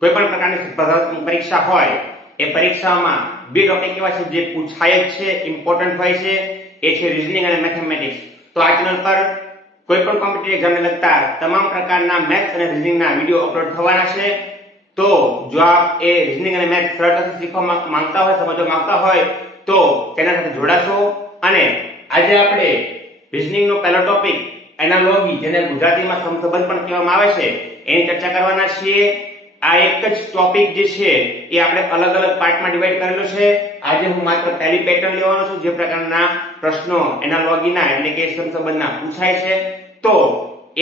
કોઈ પણ પ્રકારની સ્પર્ધાત્મક પરીક્ષા હોય એ પરીક્ષામાં બે ટોપિક એવા છે જે પૂછાય જ છે, ઇમ્પોર્ટન્ટ હોય છે, એ છે રીઝનિંગ અને મેથેમેટિક્સ. તો આ ચેનલ પર કોઈ પણ કોમ્પિટિટિવ એક્ઝામને લગતા તમામ પ્રકારના મેથ્સ અને રીઝનિંગના વિડિયો અપલોડ થવાના છે. તો જો આપ એ રીઝનિંગ અને મેથ્સ સરળતાથી શીખવા માંગતા હોય, સમજવા માંગતા હોય તો ચેનલ સાથે જોડાશો. અને આજે આપણે રીઝનિંગનો પહેલો ટોપિક એનાલોગી, જેને ગુજરાતીમાં સમસંબંધ પણ કહેવામાં આવે છે, એની ચર્ચા કરવાના છીએ. આ એક જ ટોપિક જે છે એ આપણે અલગ અલગ પાર્ટમાં ડિવાઈડ કરેલો છે. આજે હું માત્ર પહેલી પેટર્ન લેવાનો છું, જે પ્રકારના પ્રશ્નો એનાલોગીના એટલે કે સમસંબંધના પૂછાય છે. તો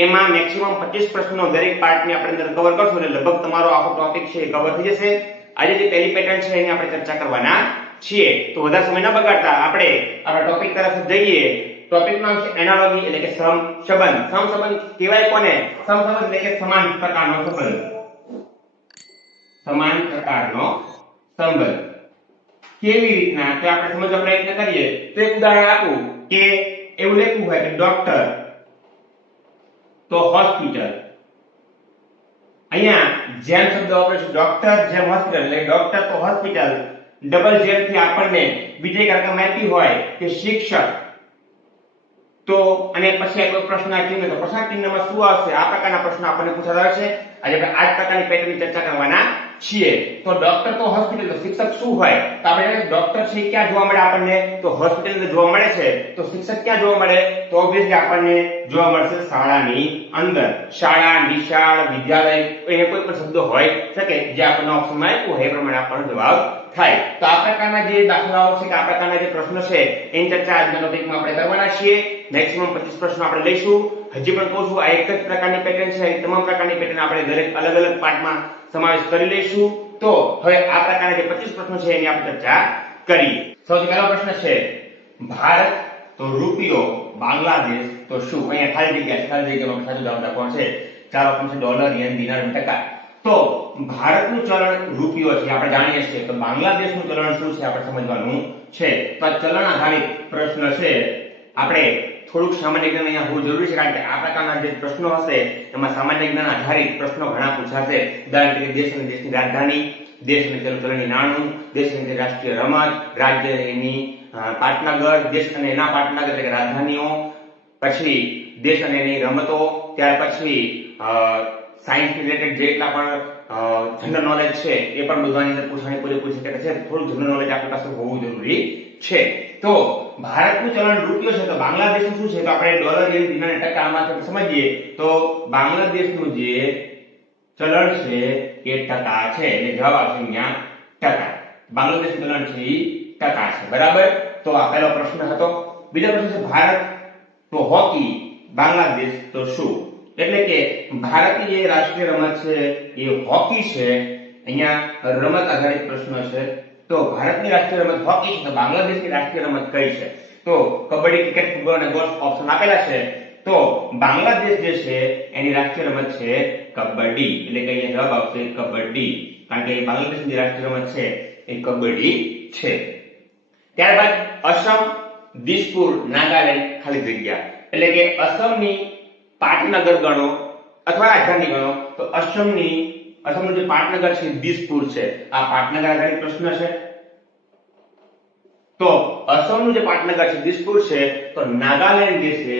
એમાં મેક્સિમમ 25 પ્રશ્નો દરેક પાર્ટની આપણે અંદર કવર કરશું એટલે લગભગ તમારો આખો ટોપિક છે એ કવર થઈ જશે. આજે જે પહેલી પેટર્ન છે એની આપણે ચર્ચા કરવાના છીએ. તો વધારે સમય ન બગાડતા આપણે આપણા ટોપિક તરફ જઈએ. ટોપિકનું નામ છે એનાલોગી એટલે કે સમસંબંધ. સમસંબંધ કહેવાય કોને? સમસંબંધ એટલે કે સમાન પ્રકારનો સંબંધ. સમાન પ્રકારનો સંબંધ કેવી રીતના તે આપણે સમજવા પ્રયત્ન કરીએ. તો એક ઉદાહરણ આપું કે એવું લખ્યું હોય કે ડોક્ટર તો હોસ્પિટલ. અહીંયા જેમ શબ્દ વાપરે છે ડોક્ટર જેમ હોસ્પિટલ એટલે ડોક્ટર તો હોસ્પિટલ. ડબલ જેમ થી આપણને બીજી એક રકમ આપી હોય કે શિક્ષક તો અને પછી કોઈ પ્રશ્ન ચિહ્ન તો પ્રશ્ન ચિહ્નમાં શું આવશે? આ પ્રકારના પ્રશ્નો આપણને પૂછાતા હોય છે. આજે આપણે આ જ પ્રકારની પેટર્નની ચર્ચા કરવાના છીએ. તો ડોક્ટર તો હોસ્પિટલ તો શિક્ષક શું હોય? તો આપણે ડોક્ટર છે ક્યાં જોવા મળે આપણને? તો હોસ્પિટલ અંદર જોવા મળે છે. તો શિક્ષક ક્યાં જોવા મળે? તો ઓબ્વિયસલી આપણને જોવા મળશે શાળાની અંદર. શાળા, નિશાળ, વિદ્યાલય એને કોઈ પણ શબ્દ હોય શકે જે આપણને ઓપ્શનમાં આપ્યું હોય એ પ્રમાણે આપણનો જવાબ થાય. તો આ પ્રકારના જે દાખલાઓ છે કે આ પ્રકારના જે પ્રશ્નો છે એની ચર્ચા આજના ટોપિકમાં આપણે કરવાના છીએ. મેક્સિમમ 25 પ્રશ્નો આપણે લઈશું. હજી પણ કહું છું આ એક જ પ્રકારની પેટર્ન છે. તમામ પ્રકારની પેટર્ન આપણે દરેક અલગ અલગ પાર્ટમાં સમાવેશ કરી લઈશું. તો હવે આ પ્રકારના જે 25 પ્રશ્નો છે એની આપણે ચર્ચા કરીએ. સૌથી પહેલો પ્રશ્ન છે ભારત તો રૂપિયો, બાંગ્લાદેશ તો શું? અહીંયા ખાલી જગ્યા છે. ખાલી જગ્યામાં સાચો જવાબ આપવાનો છે. ચાર ઓપ્શન છે ડોલર, યેન, દિનાર અને ટકા. તો ભારતનું ચલણ રૂપિયો છે આપણે જાણીએ છીએ. તો બાંગ્લાદેશનું ચલણ શું છે આપણે સમજવાનું છે. તો આ ચલણ આધારિત પ્રશ્ન છે. આપણે થોડુંક સામાન્ય જ્ઞાન અહીંયા હોવું જરૂરી છે, કારણ કે આ પ્રકારના જે પ્રશ્નો હશે એમાં સામાન્ય જ્ઞાન આધારિત પ્રશ્નો ઘણા પૂછાશે. ઉદાહરણ તરીકે દેશ અને દેશની રાજધાની, દેશ અને ચલણી નાણું, દેશ અને રાષ્ટ્રીય રમત, રાજ્ય એની પાટનગર, દેશ અને એના પાટનગર એટલે કે રાજધાનીઓ, પછી દેશ અને એની રમતો, ત્યાર પછી સાયન્સ રિલેટેડ જેટલા પણ જનરલ નોલેજ છે એ પણ બધાની અંદર પૂછવાની પૂરેપૂરી શક્યતા છે. થોડું જનરલ નોલેજ આપણી પાસે હોવું જરૂરી છે. તો ભારતનું ચલણ રૂપિયો છે. તો બાંગ્લાદેશનું શું છે? તો આપણે ડોલર, યેન, દિનાર અને ટકામાં સમજીએ તો બાંગ્લાદેશનું જે ચલણ છે એ ટકા છે. એટલે જવાબ આવશે અહીંયા ટકા. બાંગ્લાદેશનું ચલણ છે એ ટકા છે. બરાબર. તો આ પહેલો પ્રશ્ન હતો. બીજો પ્રશ્ન છે ભારત તો હોકી, બાંગ્લાદેશ તો શું? એટલે કે ભારતની જે રાષ્ટ્રીય રમત છે એ હોકી છે. અહીંયા રમત આધારિત પ્રશ્ન છે. તો ભારતની રાષ્ટ્રીય રમત હોકી છે. તો બાંગ્લાદેશની રાષ્ટ્રીય રમત કઈ છે? તો કબડ્ડી, ક્રિકેટ, ફૂટબોલ અને ગોલ્ફ ઓપ્શન આપેલા છે. તો બાંગ્લાદેશ જે છે એની રાષ્ટ્રીય રમત છે કબડ્ડી. એટલે કે અહીંયા જવાબ આવશે કબડ્ડી, કારણ કે બાંગ્લાદેશની રાષ્ટ્રીય રમત છે એ કબડ્ડી છે. ત્યારબાદ અસમ, દિસપુર, નાગાલેન્ડ ખાલી જગ્યા. એટલે કે અસમની પાટનગર ગણો અથવા રાજધાની ગણો તો અસમનું જે પાટનગર છે દિસપુર છે. આ પાટનગર આધારિત પ્રશ્ન છે. તો અસમનું જે પાટનગર છે દિસપુર છે. તો નાગાલેન્ડ જે છે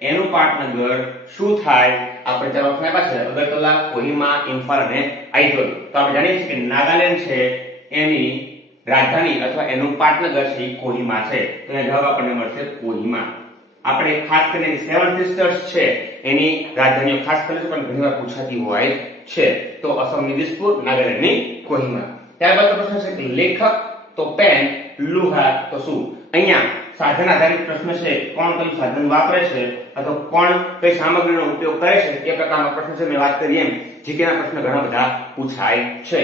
એનું પાટનગર શું થાય? આપણે ચાર ઓપ્શન આપ્યા છે અગરતલા, કોહિમા, ઇમ્ફાલ અને આઇઝોલ. તો આપણે જાણીએ છીએ કે નાગાલેન્ડ છે એની રાજધાની અથવા એનું પાટનગર છે એ કોહિમા છે. તો એનો જવાબ આપણને મળશે કોહિમા. આપણે ખાસ કરીને સેવન સિસ્ટર્સ છે એની રાજધાનીઓ ખાસ કરીને પણ ઘણીવાર પૂછાતી હોય છે. તો અસમની દિસપુર, નાગાલેન્ડની કોહિમા. ત્યારબાદ પ્રશ્ન છે કે લેખક તો પેન, લુહાર તો શું? અહીંયા સાધન આધારિત પ્રશ્ન છે. કોણ કયું સાધન વાપરે છે અથવા કોણ કઈ સામગ્રીનો ઉપયોગ કરે છે એ પ્રકારનો પ્રશ્ન છે. મેં વાત કરી એમ જીકેના પ્રશ્ન ઘણા બધા પૂછાય છે.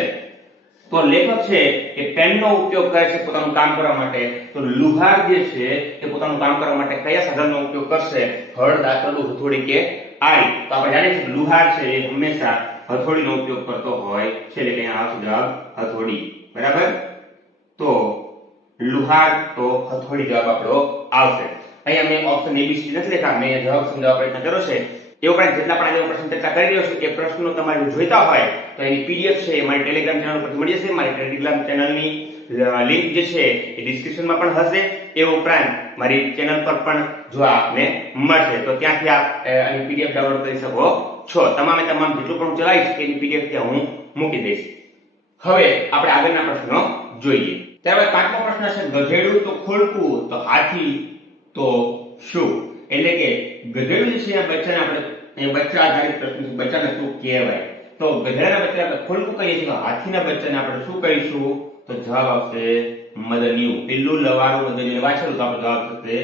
તો લેખક છે એ પેનનો ઉપયોગ કરે છે પોતાનું કામ કરવા માટે. તો લુહાર જે છે એ પોતાનું કામ કરવા માટે કયા સાધનનો ઉપયોગ કરશે? હળ, દાતરડું, હથોડી કે આરી? તો આપણે જાણીએ છીએ લુહાર છે એ હંમેશા હથોડીનો ઉપયોગ કરતો હોય છે. એટલે કે અહીંયા આવશે જવાબ હથોડી. બરાબર. તો લુહાર તો હથોડી જવાબ આપણો આવશે. અહીંયા મેં ઓપ્શન ABCD નથી લખ્યા. મેં જવાબ સમજાવવા પ્રયત્ન કર્યો છે. એ ઉપરાંત જેટલા પણ આજે પ્રશ્ન ચર્ચા કરી રહ્યો છું એ પ્રશ્નો તમારે જોઈતા હોય તો એની પીડીએફ છે એ મારી ટેલિગ્રામ ચેનલ પર મળી જશે. મારી ટેલિગ્રામ ચેનલની લિંક જે છે એ ડિસ્ક્રિપ્શનમાં પણ હશે. એ ઉપરાંત મારી ચેનલ પર પણ જો આપને મળશે તો ત્યાંથી આપ એની પીડીએફ ડાઉનલોડ કરી શકો છો. તમામ જેટલું પણ ચલાવીશ એની પીડીએફ ત્યાં હું મૂકી દઈશ. હવે આપણે આગળના પ્રશ્નો જોઈએ. ત્યારબાદ પાંચમો પ્રશ્ન છે ગધેડું તો ખોડકું તો હાથી તો શું? એટલે કે ગધેડું જે છે આ બચ્ચાને આપણે બચ્ચા આધારિત પ્રશ્ન છે. બચ્ચાને શું કહેવાય? તો ગધેડાના બચ્ચાને આપણે ખોડકું કહીએ છીએ. તો હાથીના બચ્ચાને આપણે શું કહીશું? તો જવાબ આવશે મદનિયું. પેલું લવારું મદનિયું વાંચેલું તો આપણો જવાબ થશે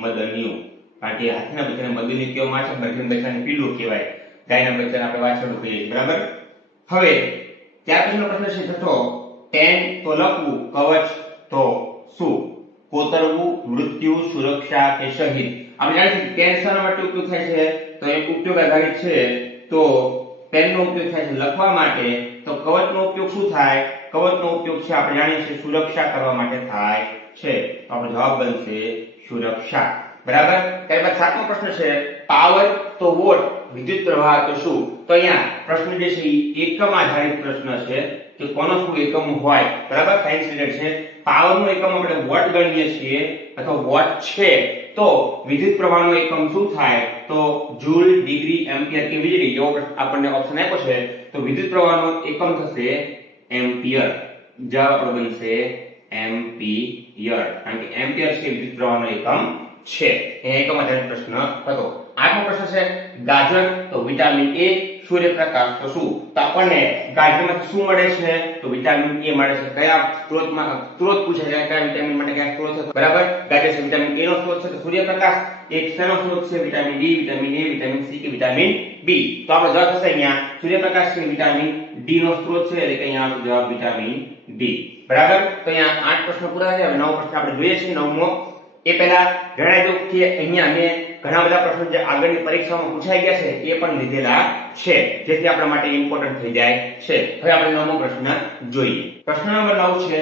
મદનિયું. કારણ કે હાથીના બચ્ચાને મદનિયું કહેવામાં આવે છે, બરડીના બચ્ચાને પીલું કહેવાય, ગાયના બચ્ચાને આપણે વાછરડું કહીએ છીએ. બરાબર. હવે ત્યાર પછીનો પ્રશ્ન છે છઠ્ઠો ટેન તો લખવું, કવચ તો શું? કોતરવું, મૃત્યુ, સુરક્ષા કે શહીદ? આપણે જાણીએ છીએ પેન શાના માટે ઉપયોગ થાય છે? તો એ ઉપયોગ આધારિત છે. તો પેનનો ઉપયોગ થાય છે લખવા માટે. તો કવચનો ઉપયોગ શું થાય? કવચનો ઉપયોગ છે આપણે જાણીએ છીએ સુરક્ષા કરવા માટે થાય છે. તો આપણો જવાબ બનશે સુરક્ષા. બરાબર. ત્યારબાદ સાતમો પ્રશ્ન છે પાવર તો વોટ, વિદ્યુત પ્રવાહ તો શું? તો અહીંયા પ્રશ્ન જે છે એ એકમ આધારિત પ્રશ્ન છે કે કોનો શું એકમ હોય. બરાબર. સાયન્સ રિલેટેડ છે. પાવરનો એકમ આપણે વોટ ગણીએ છીએ અથવા વોટ છે. તો વિદ્યુત પ્રવાહનો એકમ શું થાય? તો જૂલ, ડિગ્રી, એમ્પિયર કે વીજળી? એવો આપણને ઓપ્શન આપ્યો છે. તો વિદ્યુત પ્રવાહનો એકમ થશે એમ્પિયર. જવાબ આપણો બનશે એમ્પિયર. કારણ કે એમ્પિયર છે વિદ્યુત પ્રવાહનો એકમ છે. એ એકમ આધારિત પ્રશ્ન હતો. આઠમો પ્રશ્ન છે ગાજર તો વિટામિન એ, સૂર્યપ્રકાશ તો શું? તો આપણને ગાજરમાંથી શું મળે છે? તો વિટામિન એ મળે છે. કયા સ્ત્રોત પૂછે છે? કયા વિટામિન માટે કયા સ્ત્રોત છે? બરાબર. ગાજર છે વિટામિન એ નો સ્ત્રોત છે. તો સૂર્યપ્રકાશ એક શેનો સ્ત્રોત છે? Vitamin D, vitamin A, vitamin C કે વિટામિન બી? તો આપણો જવાબ થશે અહીંયા સૂર્યપ્રકાશ છે વિટામિન ડી નો સ્ત્રોત છે. એટલે કે અહીંયા આપણો જવાબ વિટામિન ડી. બરાબર. તો અહીંયા 8 પ્રશ્નો પૂરા થયા. હવે 9 પ્રશ્ન આપણે જોઈએ છીએ. 9મો એ પહેલા જણાવી દઉં કે અહીંયા મેં ઘણા બધા પ્રશ્નો જે આગળની પરીક્ષામાં પૂછાઈ ગયા છે એ પણ લીધેલા છે, જેથી આપણા માટે ઇમ્પોર્ટન્ટ થઈ જાય છે. હવે આપણે 9મો પ્રશ્ન જોઈએ. પ્રશ્ન નંબર 9 છે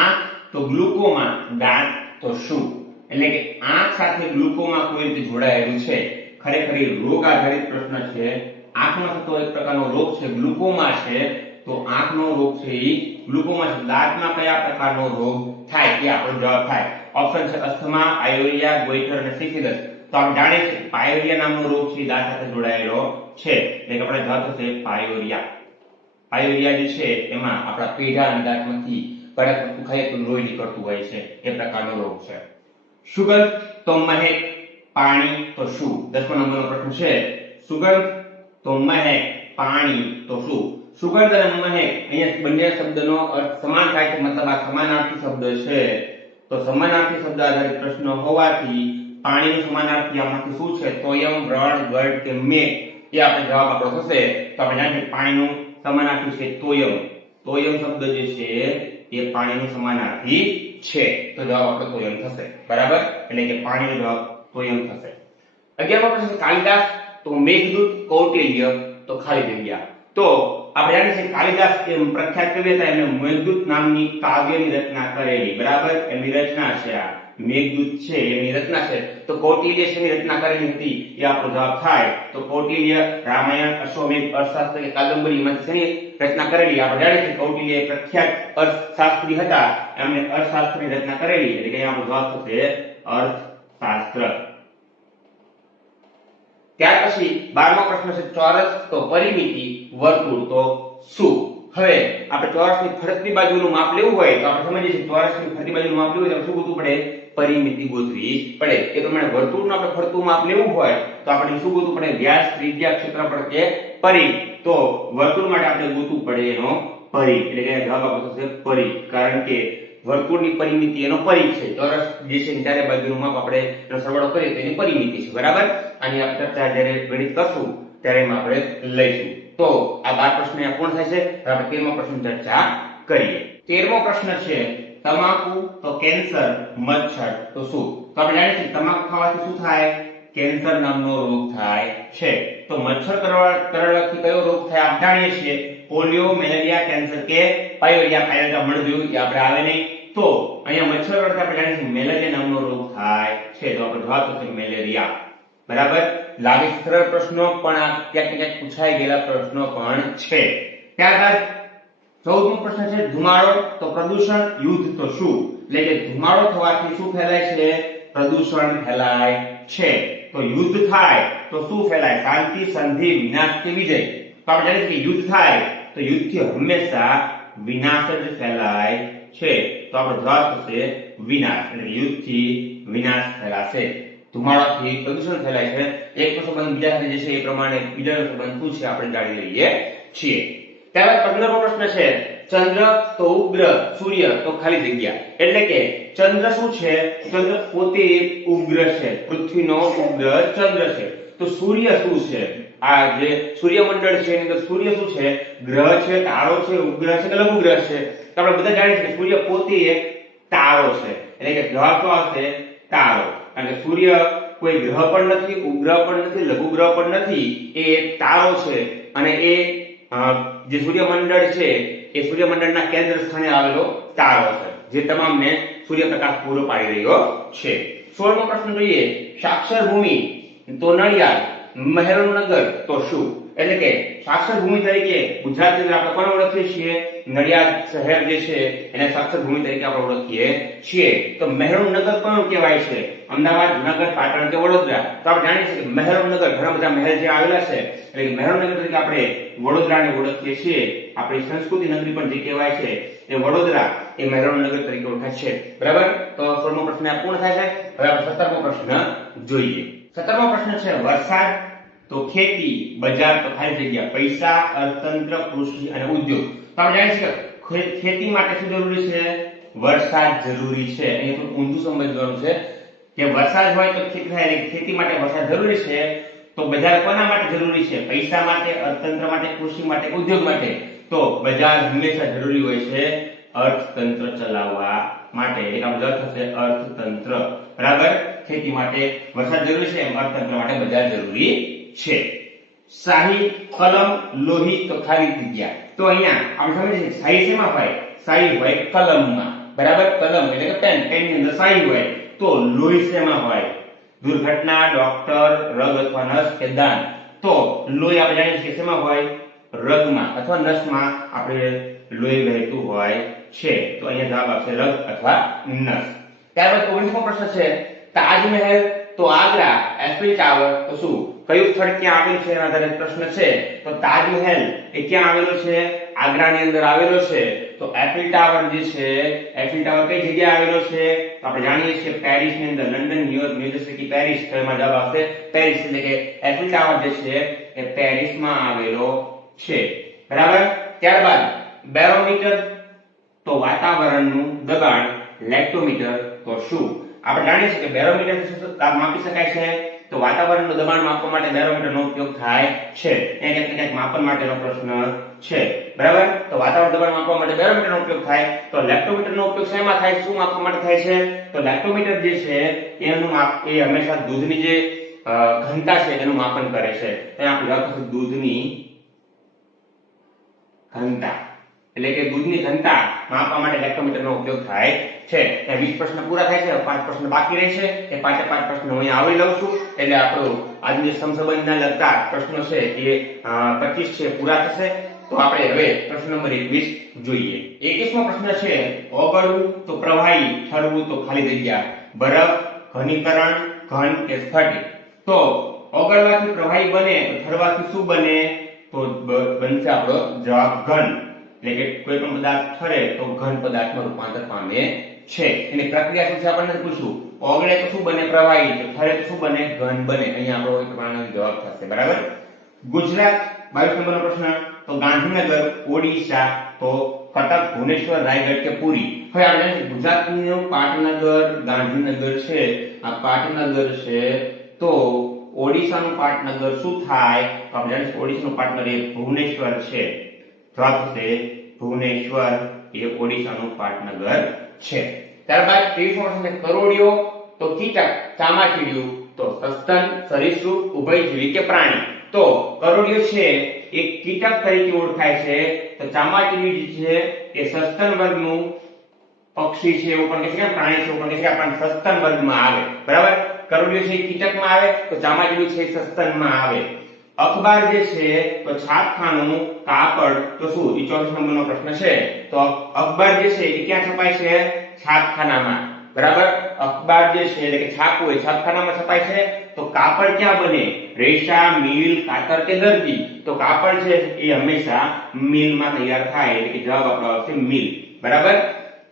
આંખ તો ગ્લુકોમા, દાંત તો શું? એટલે કે આંખ સાથે ગ્લુકોમા કોઈ રીતે જોડાયેલું છે? ખરેખર એ રોગ આધારિત પ્રશ્ન છે. આંખમાં થતો એક પ્રકારનો રોગ છે ગ્લુકોમા છે. તો આંખનો રોગ છે એ ગ્લુકોમા છે. દાંતમાં કયા પ્રકારનો રોગ થાય તે આપણો જવાબ થાય. ઓપ્શન છે અસ્થમા, પાયોરિયા, ગોઈટર અને સિફિલિસ. તો આપણે જાણીએ છીએ પાયોરિયા નામનો રોગ છે દાંત સાથે જોડાયેલો છે. એટલે કે આપણે જવાબ થશે પાયોરિયા. પાયોરિયા જે છે એમાં આપણા પેઢા અને દાંતમાંથી કડક વસ્તુ ખાઈએ તો લોહી નીકળતું હોય છે. એ પ્રકારનો રોગ છે. સુગંધ તો મહેક, પાણી તો શું? 10મા નંબરનો પ્રશ્ન છે સુગંધ તો મહેક, પાણી તો શું? સુગંધ અને મહેક અહીંયા બંને શબ્દનો અર્થ સમાન થાય છે, મતલબ આ સમાનાર્થી શબ્દ છે. તો સમાનાર્થી શબ્દ આધારિત પ્રશ્ન હોવાથી પાણીનું સમાનાર્થી આમાંથી શું છે? તોયમ, વ્રણ, ગઢ કે મેઘ? એ આપણે જવાબ આપણો થશે. તો આપણે જાણીએ પાણીનું સમાનાર્થી છે તોયમ. તોયમ શબ્દ જે છે એ પાણીનું સમાનાર્થી છે. તો જવાબ આપણો તોયમ થશે. બરાબર. એટલે કે પાણીનો જવાબ તોયમ થશે. 11મો પ્રશ્ન છે કાલિદાસ તો મેઘદૂત, કૌટિલ્ય તો ખાલી જગ્યા? તો આપણે જાણીએ છીએ કાલિદાસ એ પ્રખ્યાત કવિ હતા. એમણે મેઘદૂત નામની કાવ્યની રચના કરેલી. બરાબર. એમની રચના છે આ મેઘદૂત છે એમની રચના છે. તો કૌટિલ્ય શેની રચના કરેલી હતી એ આપણો જવાબ થાય. તો કૌટિલ્ય રામાયણ, અશ્વમેધ, અર્થશાસ્ત્ર કે કાદંબરી એમાંથી શેની રચના કરેલી? આપણે જાણીએ છીએ કૌટિલ્ય પ્રખ્યાત અર્થશાસ્ત્રી હતા. એમણે અર્થશાસ્ત્રની રચના કરેલી. એટલે કે આપણો જવાબ થશે અર્થશાસ્ત્ર. ત્યાર પછી 12મો પ્રશ્ન છે ચોરસ તો પરિમિતિ, વર્તુળ તો શું? હવે આપણે ચોરસની ફરતી બાજુનું માપ લેવું હોય તો આપણે સમજીએ છીએ ચોરસની ફરતી બાજુનું માપ લેવું હોય તો શું ગોતવું પડે? પરિમિતિ ગોતવી પડે. એ પ્રમાણે વર્તુળનું આપણે ફરતું માપ લેવું હોય તો આપણે શું ગોતવું પડે? વ્યાસ, ત્રિજ્યા, ક્ષેત્રફળ કે પરિઘ? તો વર્તુળ માટે આપણે ગોતવું પડે એનો પરિઘ. એટલે કે જવાબ આપણો થશે પરિઘ. કારણ કે વર્તુળની પરિમિતિ એનો પરિઘ છે. ચોરસ જે છે ચારે બાજુનું માપ આપણે એનો સરવાળો કરીએ તો એની પરિમિતિ છે. બરાબર. આની આપણે ચર્ચા જ્યારે ગણિત કરશું ત્યારે એમાં આપણે લઈશું. તો આ 12 પ્રશ્ન અહીંયા પૂર્ણ થાય છે. હવે આપણે 13મો પ્રશ્ન ચર્ચા કરીએ. 13મો પ્રશ્ન છે તમાકુ તો કેન્સર, મચ્છર તો શું? તો આપણે જાણીએ છીએ તમાકુ ખાવાથી શું થાય? કેન્સર નામનો રોગ થાય છે. તો મચ્છર કરડવાથી કયો રોગ થાય આપણે જાણીએ છીએ? પોલિયો, મેલેરિયા, કેન્સર કે પાયોરિયા? પાયોરિયા મળ્યું એ આપણે આવે નહીં. તો અહીંયા મચ્છર કરડતા આપણે જાણીએ છીએ મેલેરિયા નામનો રોગ થાય છે. તો આપણો જવાબ થશે મેલેરિયા. બરાબર, લાગે સરળ પ્રશ્નો પણ આ ક્યાંક ને ક્યાંક પૂછાઈ ગયેલા પ્રશ્નો પણ છે. ત્યારબાદ 14મો પ્રશ્ન છે ધુમાડો તો પ્રદૂષણ, યુદ્ધ તો શું? એટલે કે ધુમાડો થવાથી શું ફેલાય છે? પ્રદૂષણ ફેલાય છે. તો યુદ્ધ થાય તો શું ફેલાય? શાંતિ, સંધિ, વિનાશ કે વિજય? તો આપણે જાણીએ કે યુદ્ધ થાય તો યુદ્ધથી હંમેશા વિનાશ જ ફેલાય છે. તો આપણો જવાબ થશે વિનાશ. એટલે યુદ્ધથી વિનાશ ફેલાશે. ધુમાડાથી પ્રદૂષણ ફેલાય છે. એકનો સંબંધ બીજા સાથે જે છે એ પ્રમાણે બીજાનો સંબંધ શું છે આપણે જાણી લઈએ છીએ. ત્યારબાદ 15મો પ્રશ્ન છે ચંદ્ર તો ઉગ્ર, સૂર્ય તો ખાલી જગ્યા. એટલે કે ચંદ્ર શું છે? ચંદ્ર પોતે એક ઉગ્ર છે, પૃથ્વીનો ઉગ્ર ચંદ્ર છે. તો સૂર્ય શું છે? આ જે સૂર્યમંડળ છે એની અંદર સૂર્ય શું છે? ગ્રહ છે, તારો છે, ઉપગ્રહ છે કે લઘુ ગ્રહ છે? તો આપણે બધા જાણીએ છીએ કે સૂર્ય પોતે એક તારો છે. એટલે કે જવાબ તો આવશે તારો. કારણ કે સૂર્ય કોઈ ગ્રહ પણ નથી, ઉપગ્રહ પણ નથી, લઘુ ગ્રહ પણ નથી, એ એક તારો છે. અને એ જે સૂર્યમંડળ છે એ સૂર્યમંડળના કેન્દ્ર સ્થાને આવેલો તારો છે, જે તમામને સૂર્યપ્રકાશ પૂરો પાડી રહ્યો છે. 16મો પ્રશ્ન જોઈએ સાક્ષર ભૂમિ તો નડિયાદ, મહેરુનગર તો શું? એટલે કે સાક્ષર ભૂમિ તરીકે ગુજરાતની અંદર આપણે કોને ઓળખીએ છીએ? નડિયાદ શહેર જે છે એને સાક્ષર ભૂમિ તરીકે આપણે ઓળખીએ છીએ. તો મહેરુનગર કોણ કહેવાય છે? અમદાવાદ, જૂનાગઢ, પાટણ કે વડોદરા? તો આપણે જાણીએ છીએ કે મહેરુનગર ઘણા બધા મહેલ જે આવેલા છે એટલે કે મહેરુનગર તરીકે આપણે વડોદરાને ઓળખીએ છીએ. આપણી સંસ્કૃતિ નગરી પણ જે કહેવાય છે એ વડોદરા એ મહેરુનગર તરીકે ઓળખાય છે. બરાબર, તો 16મો પ્રશ્ન પૂર્ણ થાય છે. હવે આપણે 17મો પ્રશ્ન જોઈએ. 17મો પ્રશ્ન છે વરસાદ તો ખેતી, બજાર તો ખાલી જગ્યા, પૈસા, અર્થતંત્ર, કૃષિ અને ઉદ્યોગ. તો આપણે જાણીએ છીએ કે ખેતી માટે શું જરૂરી છે? વરસાદ જરૂરી છે. અહીંયા થોડું ઊંધું સમજવાનું છે કે વરસાદ હોય તો ખેતી થાય, ખેતી માટે વરસાદ જરૂરી છે. તો બજાર કોના માટે જરૂરી છે? પૈસા માટે, અર્થતંત્ર માટે, કૃષિ માટે, ઉદ્યોગ માટે? તો બજાર હંમેશા જરૂરી હોય છે અર્થતંત્ર ચલાવવા માટે. એટલે આપણો જવાબ થશે અર્થતંત્ર. બરાબર, ખેતી માટે વરસાદ જરૂરી છે એમ અર્થતંત્ર માટે બજાર જરૂરી છે. શાહી, કલમ, લોહી તો ખાલી જગ્યા. તો અહીંયા આપણે સમજીએ છીએ શાહી શેમાં હોય? શાહી હોય કલમમાં. બરાબર, કલમ એટલે કે પેન, પેનની અંદર શાહી હોય. તો લોહી શેમાં હોય? દુર્ઘટના, ડોક્ટર, રગ અથવા નસ કે દાન? તો લોહી આપણે જાણીએ છીએ શેમાં હોય? રગમાં અથવા નસમાં આપણે લોહી વહેતું હોય છે. તો અહીંયા જવાબ આવશે રગ અથવા નસ. ત્યારબાદ 19મો પ્રશ્ન છે તાજમહેલ તો આગ્રા, એફિલ ટાવર તો શું? કયું સ્થળ ક્યાં આવેલું છે એના આધારે પ્રશ્ન છે. તો તાજમહેલ એ ક્યાં આવેલો છે? આગ્રાની અંદર આવેલો છે. તો એફિલ ટાવર જે છે, એફિલ ટાવર કઈ જગ્યાએ આવેલો છે? તો આપણે જાણીએ છીએ પેરિસની અંદર, લંડન, ન્યુયોર્ક, ન્યુજર્સી, પેરિસ. તો એમાં જવાબ આવશે પેરિસ. એટલે કે એફિલ ટાવર જે છે એ પેરિસમાં આવેલો છે. બરાબર, ત્યારબાદ બેરોમીટર તો વાતાવરણનું દબાણ, લેક્ટોમીટર તો શું? આપણે જાણીએ છીએ કે બેરોમીટર થી માપી શકાય છે. તો વાતાવરણનું દબાણ માપવા માટે બેરોમીટરનો ઉપયોગ થાય છે. એ ક્યાંક માપન માટેનો પ્રશ્ન છે. બરાબર, તો વાતાવરણ દબાણ માપવા માટે બેરોમીટરનો ઉપયોગ થાય. તો લેક્ટોમીટરનો ઉપયોગ શેમાં થાય? શું માપવા માટે થાય છે? તો લેક્ટોમીટર જે છે એનું માપ એ હંમેશા દૂધની જે ઘનતા છે એનું માપન કરે છે. ત્યાં આપણે જવાબ થશે દૂધની ઘનતા. એટલે કે દૂધની ઘનતા માપવા માટે લેક્ટોમીટરનો ઉપયોગ થાય છે. ત્યાં 20 પ્રશ્ન પૂરા થાય છે. 5 પ્રશ્ન બાકી રહેશે. એ 5 પ્રશ્નો હું અહીંયા આવરી લઉં છું. એટલે આપણું આજનું જે સમસંબંધના લગતા પ્રશ્નો છે એ 25 છે પૂરા થશે. તો આપણે હવે પ્રશ્ન નંબર 21 જોઈએ. 21મો પ્રશ્ન છે ઓગળવું તો પ્રવાહી, ઠરવું તો ખાલી જગ્યા, બરફ, ઘનીકરણ, ઘન કે સ્ફટિક? તો ઓગળવાથી પ્રવાહી બને તો ઠરવાથી શું બને? તો બનશે આપણો જવાબ ઘન. એટલે કે કોઈ પણ પદાર્થ ઠરે તો ઘન પદાર્થમાં રૂપાંતર પામે છે. એની પ્રક્રિયા શું છે આપણને પૂછ્યું. ઓગળે તો શું બને? પ્રવાહી. તો ઠરે તો શું બને? ઘન બને. અહીંયા આપણો એક પ્રમાણનો જવાબ થશે. બરાબર, ગુજરાત 22 નંબરનો પ્રશ્ન તો ગાંધીનગર, ઓડિશા તો કટક, ભુવનેશ્વર, રાયગઢ કે પુરી? હવે આપણે ગુજરાતનું પાટનગર, ગાંધીનગર છે. આ પાટનગર છે. તો ઓડિશાનું પાટનગર શું થાય? તો આપણે જાણીએ ઓડિશાનું પાટનગર એ ભુવનેશ્વર છે. જવાબ થશે ભુવનેશ્વર એ ઓડિશાનું પાટનગર છે. ત્યારબાદ 23મો પ્રશ્ન કરોડિયો તો કીટક, ચામાચીડિયું તો સસ્તન, સરીસૃપ, ઉભયજીવી કે પ્રાણી? તો કરોડિયો છે એ કીટક તરીકે ઓળખાય છે. તો ચામાચીડિયું જે છે એ સસ્તન વર્ગનું પક્ષી છે, એવું પણ કહે છે, પ્રાણી છે, એવું પણ કહે છે, પણ સસ્તન વર્ગમાં આવે. બરાબર, કરોડિયો છે એ કીટકમાં આવે, તો ચામાચીડિયું છે એ સસ્તનમાં આવે. અખબાર જે છે તો છાપખાનું, કાપડ તો શું? એ 24 નંબરનો પ્રશ્ન છે. તો અખબાર જે છે એ ક્યાં છપાય છે? છાપખાનામાં. બરાબર. અખબાર જે છે એટલે કે છાપવું એ છાપખાનામાં છપાય છે. તો કાપડ ક્યાં બને? રેશા, મિલ, કાતર કે દરજી? તો કાપડ છે એ હંમેશા મિલમાં તૈયાર થાય, એટલે કે જવાબ આપણો આવશે મિલ. બરાબર.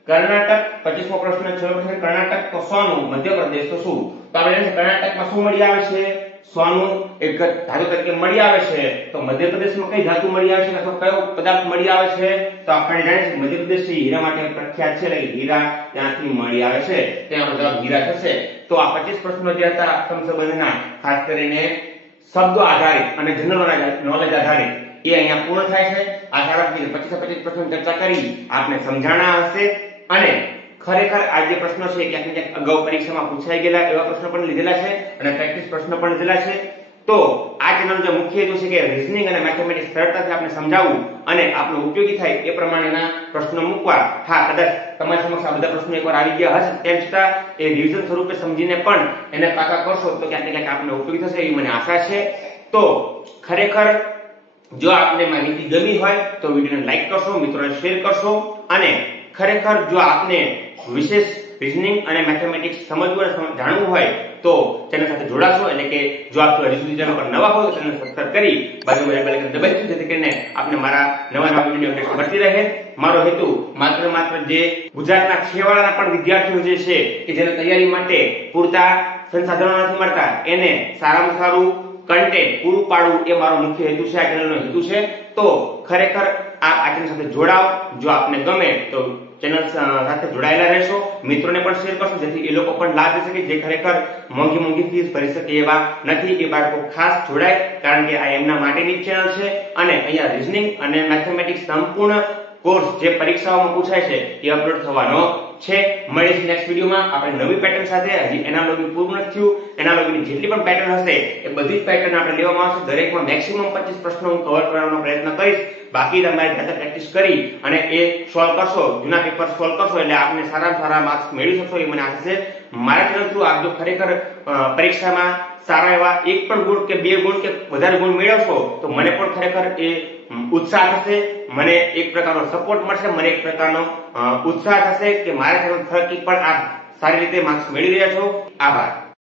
કર્ણાટક 25મો પ્રશ્ન છે. કર્ણાટક તો સોનું, મધ્યપ્રદેશ તો શું? તો આપણે કર્ણાટકમાં શું મળી આવે છે? સોનું એક ધાતુ તરીકે મળી આવે છે. તો મધ્યપ્રદેશમાં કઈ ધાતુ મળી આવે છે અથવા કયો પદાર્થ મળી આવે છે? તો આપણે જાણીએ છીએ મધ્યપ્રદેશ હીરા માટે પ્રખ્યાત છે, એટલે હીરા ત્યાંથી મળી આવે છે. તેનો જવાબ હીરા થશે. તો આ 25 પ્રશ્નો જે હતા સંબંધના ખાસ કરીને શબ્દો આધારિત અને જનરલ નોલેજ આધારિત એ અહીંયા પૂર્ણ થાય છે. આશા રાખીને 25 પ્રશ્નો ચર્ચા કરી આપને સમજાણા હશે. અને ખરેખર આ જે પ્રશ્નો છે ક્યાંક ને ક્યાંક અગાઉ પરીક્ષામાં પૂછાઈ ગયેલા એવા પ્રશ્નો પણ લીધેલા છે અને પ્રેક્ટિસ પ્રશ્નો પણ લીધેલા છે. તો આ ચેનલ જો મુખ્ય હેતુ છે કે રીઝનિંગ અને મેથેમેટિક્સ સરળતાથી આપણે સમજાવવું અને આપણને ઉપયોગી થાય એ પ્રમાણેના પ્રશ્નો મૂકવા. હા, કદાચ તમારી સમક્ષ આ બધા પ્રશ્નો એકવાર આવી ગયા હશે, તેમ છતાં એ રિવિઝન સ્વરૂપે સમજીને પણ એને પાકા કરશો તો ક્યાંક ને ક્યાંક આપને ઉપયોગી થશે એવી મને આશા છે. તો ખરેખર જો આપને માહિતી ગમી હોય તો વિડીયોને લાઈક કરશો, મિત્રોને શેર કરશો અને ખરેખર જો આપને વિશેષ રીઝનિંગ અને મેથેમેટિક્સ સમજવું અને જાણવું હોય તો ચેનલ સાથે જોડાશો. એટલે કે જો આપ હજી સુધી ચેનલ પર નવા હો તો ચેનલ સબસ્ક્રાઇબ કરી બાજુમાં બેલ આઇકન દબાવી દેજો, જેથી કરીને આપને મારા નવા વિડીયો અપડેટ મળતી રહે. મારો હેતુ માત્ર જે ગુજરાતના છેવાડાના પણ વિદ્યાર્થીઓ જે છે કે જેને તૈયારી માટે પૂરતા સંસાધનો નથી મળતા એને સારામાં સારું કન્ટેન્ટ પૂરું પાડવું એ મારો મુખ્ય હેતુ છે, આ ચેનલનો હેતુ છે. તો ખરેખર આપ આ ચેનલ સાથે જોડાઓ. જો આપને ગમે તો ચેનલ સાથે જોડાયેલા રહેશો, મિત્રોને પણ શેર કરશો, જેથી એ લોકો પણ લાભ લઈ શકે જે ખરેખર મોંઘી ફીસ ભરી શકે એવા નથી. એ બાળકો ખાસ જોડાય, કારણ કે આ એમના માટેની જ ચેનલ છે અને અહીંયા રીઝનિંગ અને મેથેમેટિક્સ સંપૂર્ણ કોર્સ જે પરીક્ષાઓમાં પૂછાય છે એ અપલોડ થવાનો છે. મળીશું નેક્સ્ટ વિડીયોમાં આપણે નવી પેટર્ન સાથે. હજી એનાલોગી પૂરું નથી થયું. એનાલોગીની જેટલી પણ પેટર્ન હશે એ બધી જ પેટર્ન આપણે લેવામાં આવશે. દરેકમાં મેક્સિમમ 25 પ્રશ્નો હું કવર કરવાનો પ્રયત્ન કરીશ. બાકી તમારી જાતે પ્રેક્ટિસ કરી અને એ સોલ્વ કરશો, જૂના પેપર સોલ્વ કરશો એટલે આપને સારામાં સારા માર્ક્સ મેળવી શકશો એ મને આશા છે. મારા ચેનલ થ્રુ આપ જો ખરેખર પરીક્ષામાં સારા એવા 1 પણ ગુણ કે 2 ગુણ કે વધારે ગુણ મેળવશો તો મને પણ ખરેખર એ ઉત્સાહ થશે, મને એક પ્રકારનો સપોર્ટ મળશે, મને એક પ્રકારનો ઉત્સાહ થશે કે મારા ચેનલ થકી પણ આપ સારી રીતે માર્ક્સ મેળવી રહ્યા છો. આભાર.